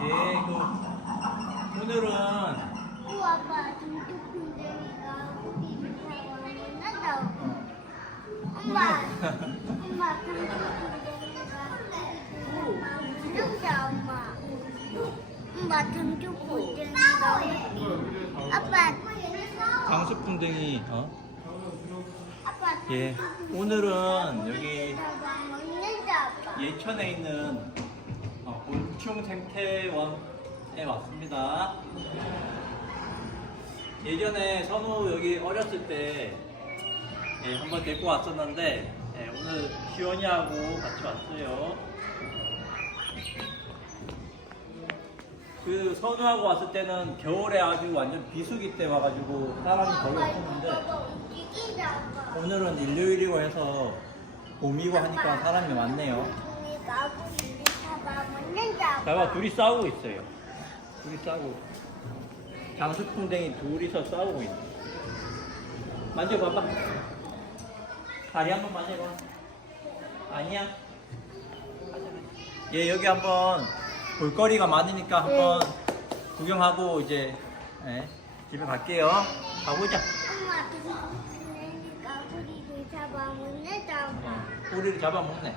예, 그 오늘은 오 아빠 등쪽풍뎅이가 고기를 사와는 난다고 엄마 엄마 등쪽풍뎅이가 고기를 사와는 엄마 엄마 등쪽풍뎅이가 아빠 장수풍뎅이 어? 아빠 예. 오늘은 여기 예천에 있는 어, 곤충 생태원에 왔습니다. 예전에 선우 여기 어렸을 때 예, 한번 데리고 왔었는데 예, 오늘 희원이하고 같이 왔어요. 그 선우하고 왔을 때는 겨울에 아주 완전 비수기 때 와가지고 사람이 거의 없었는데 오늘은 일요일이고 해서 봄이고 하니까 사람이 많네요. 봐봐 둘이 싸우고 있어요. 둘이 싸우고. 장수풍뎅이 둘이서 싸우고 있네. 만져봐봐. 다리 한번 만져봐. 아니야. 얘 여기 한번 볼거리가 많으니까 한번 구경하고 이제 예, 집에 갈게요. 가보자. 엄마 등쪽풍뎅이가 고기를 잡아먹는다 아빠 꼬리를 잡아먹네.